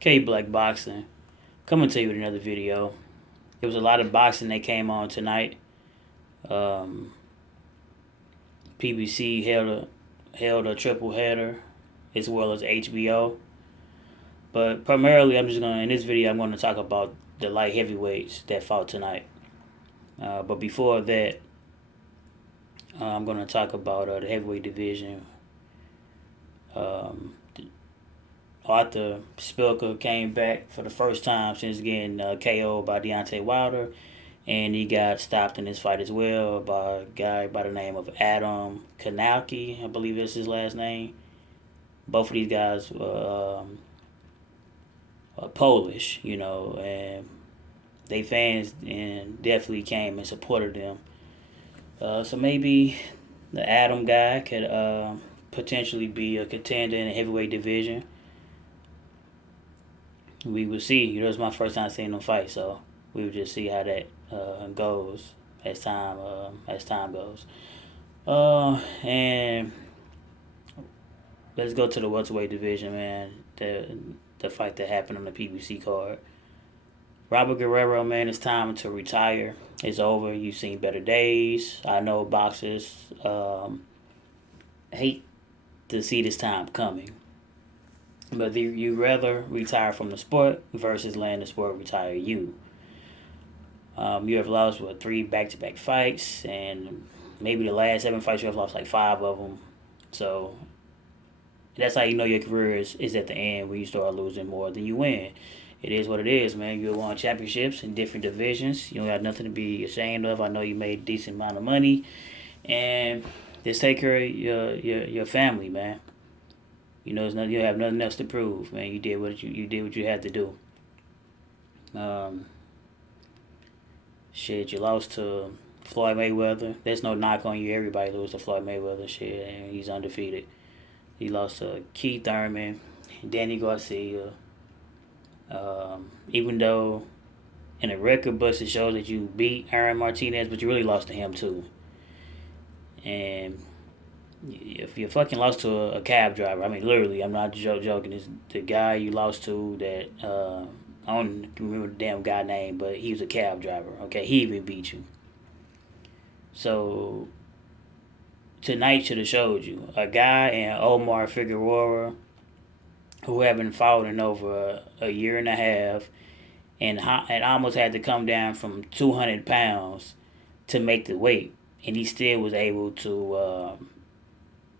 K Black Boxing, coming to you with another video. There was a lot of boxing that came on tonight. Um, PBC held a triple header as well as HBO. But primarily, in this video, I'm gonna talk about the light heavyweights that fought tonight. But before that, I'm gonna talk about the heavyweight division. Um, Arthur Spilka came back for the first time since getting KO'd by Deontay Wilder, and he got stopped in his fight as well by a guy by the name of Adam Kanalki, I believe that's his last name. Both of these guys are Polish, and they fans and definitely came and supported them. So maybe the Adam guy could potentially be a contender in the heavyweight division. We will see. It was my first time seeing them fight, so we will just see how that goes as time goes. And let's go to the welterweight division, man. The fight that happened on the PBC card. Robert Guerrero, man, it's time to retire. It's over. You've seen better days. I know boxers hate to see this time coming. But you rather retire from the sport versus letting the sport retire you. You have lost, 3 back-to-back fights, and maybe the last 7 fights you have lost like 5 of them. So that's how you know your career is at the end, when you start losing more than you win. It is what it is, man. You won championships in different divisions. You don't have nothing to be ashamed of. I know you made a decent amount of money, and just take care of your family, man. You have nothing else to prove, man. You did what you had to do. You lost to Floyd Mayweather. There's no knock on you. Everybody loses to Floyd Mayweather. And he's undefeated. He lost to Keith Thurman, Danny Garcia. Even though in the record books it shows that you beat Aaron Martinez, but you really lost to him too. And if you fucking lost to a cab driver, I mean, literally, I'm not joking. It's the guy you lost to that, I don't remember the damn guy name, but he was a cab driver, okay? He even beat you. So, tonight should have showed you. A guy in Omar Figueroa, who haven't fought in over a year and a half, and almost had to come down from 200 pounds to make the weight. And he still was able to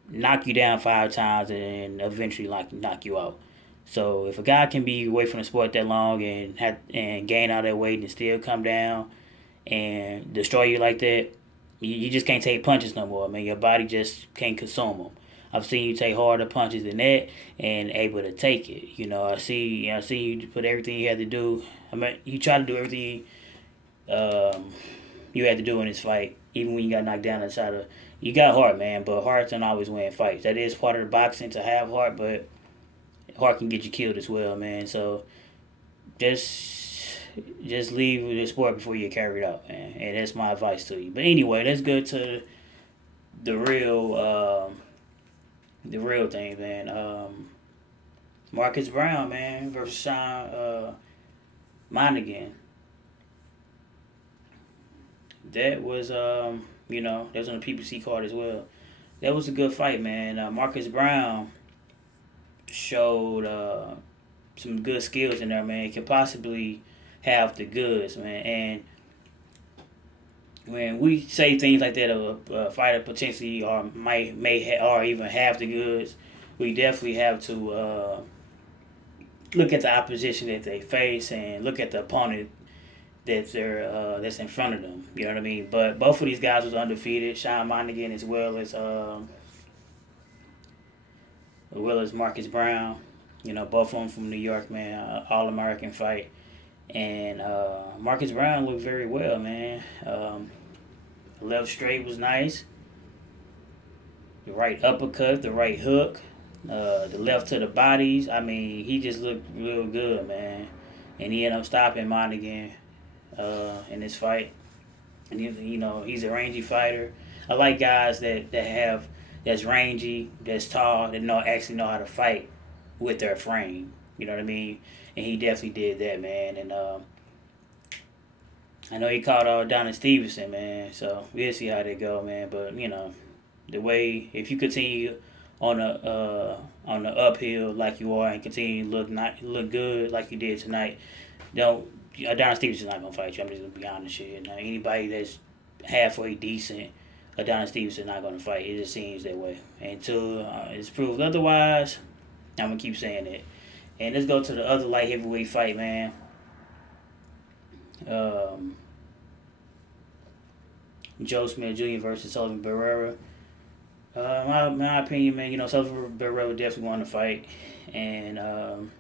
knock you down 5 times and eventually knock you out. So if a guy can be away from the sport that long and gain all that weight and still come down and destroy you like that, you just can't take punches no more. I mean, your body just can't consume them. I've seen you take harder punches than that and able to take it. I see you put everything you had to do. I mean, you try to do everything you had to do in this fight, even when you got knocked down inside of. You got heart, man, but heart don't always win fights. That is part of the boxing, to have heart, but heart can get you killed as well, man. So just leave the sport before you get carried out, man. And that's my advice to you. But anyway, let's go to the real thing, man. Marcus Browne, man, versus Sean Monaghan. That was that was on the PPC card as well. That was a good fight, man. Marcus Browne showed some good skills in there, man. He could possibly have the goods, man. And when we say things like that, a fighter potentially or or even have the goods, we definitely have to look at the opposition that they face and look at the opponent that's in front of them. You know what I mean? But both of these guys was undefeated. Sean Monaghan as well as Marcus Browne. Both of them from New York, man. All American fight. And Marcus Browne looked very well, man. The left straight was nice. The right uppercut, the right hook, the left to the bodies. I mean, he just looked real good, man. And he ended up stopping Monaghan in this fight. And he's a rangy fighter. I like guys that's rangy, that's tall, that actually know how to fight with their frame. You know what I mean? And he definitely did that, man. And I know he called Donna Stevenson, man. So we'll see how they go, man. But the way if you continue on the uphill like you are and continue to look good like you did tonight, don't Adonis Stevenson's not gonna fight you. I'm just gonna be honest here. Now anybody that's halfway decent, Adonis Stevenson's not gonna fight. It just seems that way. Until it's proved otherwise, I'm gonna keep saying it. And let's go to the other light heavyweight fight, man. Um, Joe Smith Jr. versus Sullivan Barrera. My opinion, man, Sullivan Barrera definitely won the fight. And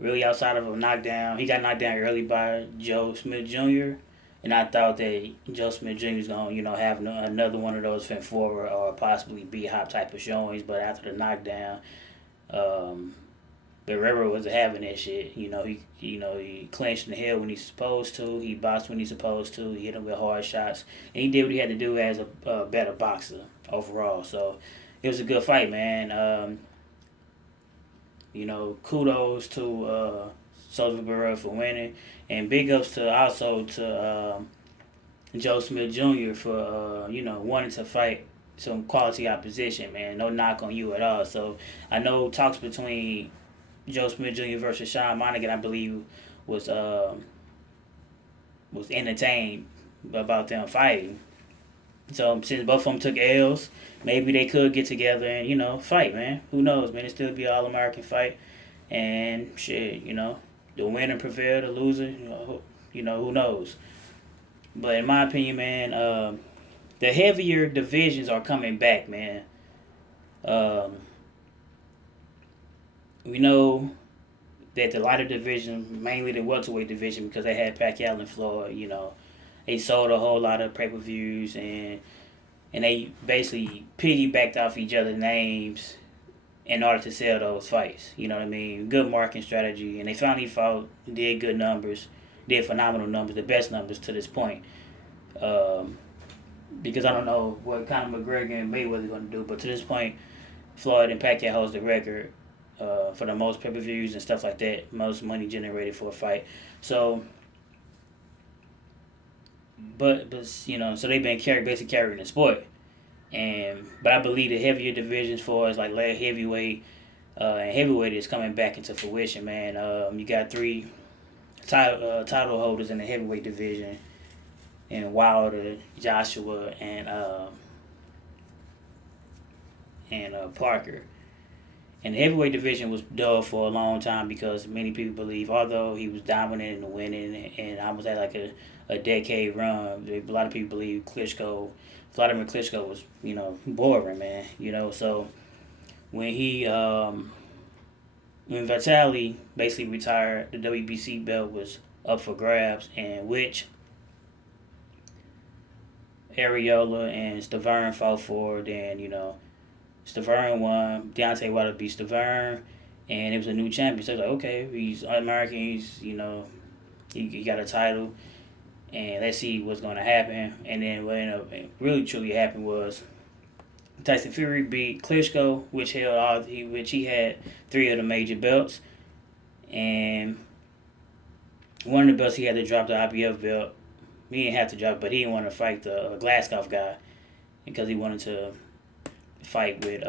really outside of a knockdown, he got knocked down early by Joe Smith Jr. And I thought that Joe Smith Jr. was going to, have another one of those fin forward or possibly B-hop type of showings. But after the knockdown, Barrera wasn't having that shit. He clenched in the head when he's supposed to. He boxed when he's supposed to. He hit him with hard shots, and he did what he had to do as a better boxer overall. So it was a good fight, man. Kudos to Sullivan Barrera for winning, and big ups to Joe Smith Jr. for wanting to fight some quality opposition, man. No knock on you at all. So I know talks between Joe Smith Jr. versus Sean Monaghan, I believe, was entertained about them fighting. So since both of them took L's, maybe they could get together and fight, man. Who knows, man? It still be an All-American fight, and shit, the winner prevail, the loser, who knows? But in my opinion, man, the heavier divisions are coming back, man. We know that the lighter division, mainly the welterweight division, because they had Pacquiao and Floyd, they sold a whole lot of pay-per-views and they basically piggybacked off each other's names in order to sell those fights. You know what I mean? Good marketing strategy, and they finally fought, did good numbers, did phenomenal numbers, the best numbers to this point. Because I don't know what Conor McGregor and Mayweather are going to do, but to this point, Floyd and Pacquiao holds the record for the most pay-per-views and stuff like that, most money generated for a fight. So, but so they've been basically carrying the sport. But I believe the heavier divisions for us, like light heavyweight and heavyweight, is coming back into fruition, man. You got three title holders in the heavyweight division, and Wilder, Joshua, and Parker. And the heavyweight division was dull for a long time because many people believe, although he was dominant and winning and almost had like a decade run, a lot of people believe Vladimir Klitschko was, boring, man. So when when Vitaly basically retired, the WBC belt was up for grabs, and which Areola and Stavern fought for. Then Stavern won. Deontay Wilder beat Stavern, and it was a new champion. So I was like, okay, he's American. He's he got a title, and let's see what's going to happen. And then what ended up really truly happened was Tyson Fury beat Klitschko, which he had 3 of the major belts, and one of the belts he had to drop the IBF belt. He didn't have to drop, but he didn't want to fight the Glasgow guy because he wanted to fight with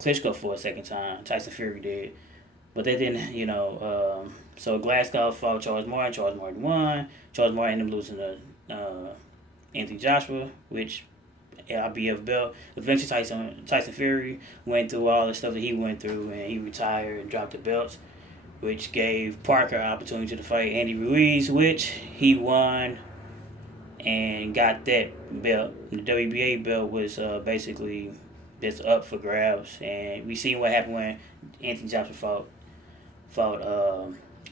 Klitschko for a second time. Tyson Fury did, but they didn't. So Glasgow fought Charles Martin. Charles Martin won. Charles Martin ended up losing to Anthony Joshua, which IBF belt. Eventually, Tyson Fury went through all the stuff that he went through, and he retired and dropped the belts, which gave Parker an opportunity to fight Andy Ruiz, which he won and got that belt. The WBA belt was basically just up for grabs, and we seen what happened when Anthony Joshua fought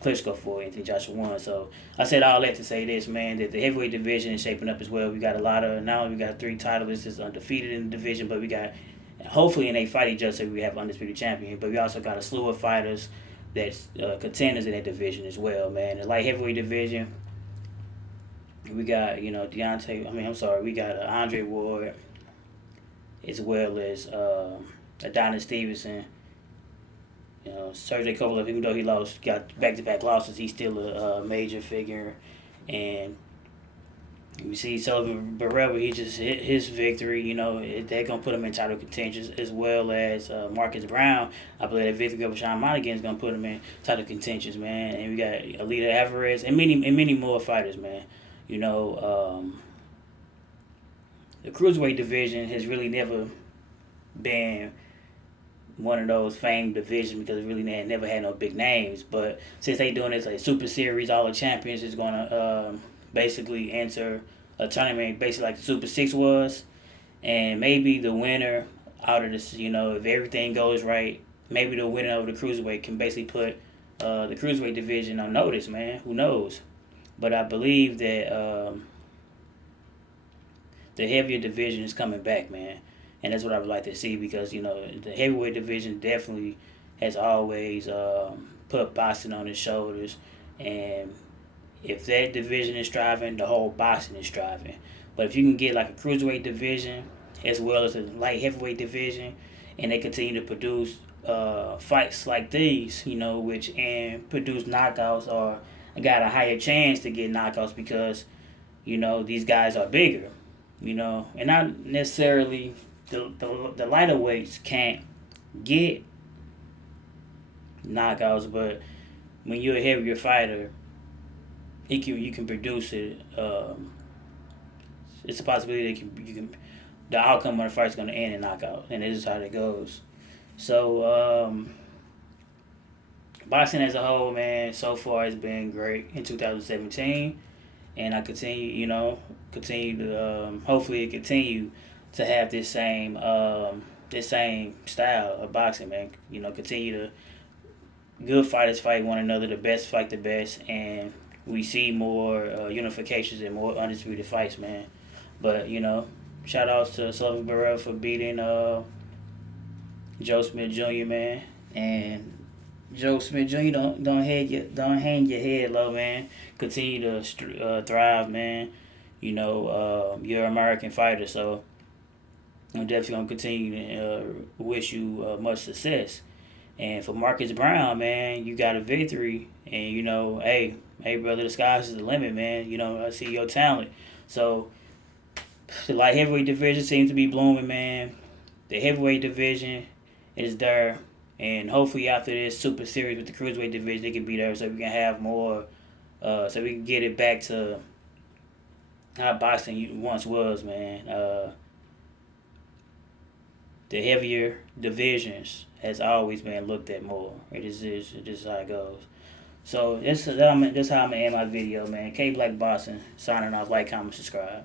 Klitschko for Anthony Joshua won. So I said all that to say this, man, that the heavyweight division is shaping up as well. We got not only we got 3 titles is undefeated in the division, but we got hopefully and they fight each other so we have undisputed champion. But we also got a slew of fighters that's contenders in that division as well, man. The light heavyweight division, we got we got Andre Ward as well as Adonis Stevenson. Sergey Kovalev, even though he got back-to-back losses, he's still a major figure. And you see Sullivan Barrera, he just hit his victory. They're gonna put him in title contention, as well as Marcus Browne. I believe that victory over Sean Monaghan is gonna put him in title contentions, man. And we got Alita Alvarez and many more fighters, man. The cruiserweight division has really never been one of those famed divisions because it really never had no big names. But since they doing this like Super Series, all the champions is gonna basically enter a tournament, basically like the Super Six was, and maybe the winner out of this, if everything goes right, maybe the winner of the cruiserweight can basically put the cruiserweight division on notice, man. Who knows? But I believe that the heavier division is coming back, man. And that's what I would like to see because, the heavyweight division definitely has always put boxing on his shoulders. And if that division is striving, the whole boxing is striving. But if you can get like a cruiserweight division as well as a light heavyweight division, and they continue to produce fights like these, which and produce knockouts or got a higher chance to get knockouts because, these guys are bigger, and not necessarily the lighter weights can't get knockouts, but when you're a heavier fighter, you can produce it. It's a possibility that the outcome of the fight is going to end in knockout, and this is how it goes. So boxing as a whole, man, so far has been great in 2017, and I continue to hopefully continue to have this same style of boxing, man. Continue to good fighters fight one another, the best fight the best, and we see more unifications and more undisputed fights, man. But shout outs to Sullivan Barrera for beating Joe Smith Jr., man. And Joe Smith Jr. don't hang your head low, man. Continue to thrive, man. You're an American fighter, so I'm definitely gonna continue to wish you much success. And for Marcus Browne, man, you got a victory, and hey brother, the sky's the limit, man. I see your talent. So the light heavyweight division seems to be blooming, man. The heavyweight division is there, and hopefully after this Super Series with the cruiserweight division, they can be there, so we can have more, so we can get it back to how boxing once was, man. The heavier divisions has always been looked at more. It is how it goes. So that's how I'm gonna end my video, man. K Black Boxing signing off. Like, comment, subscribe.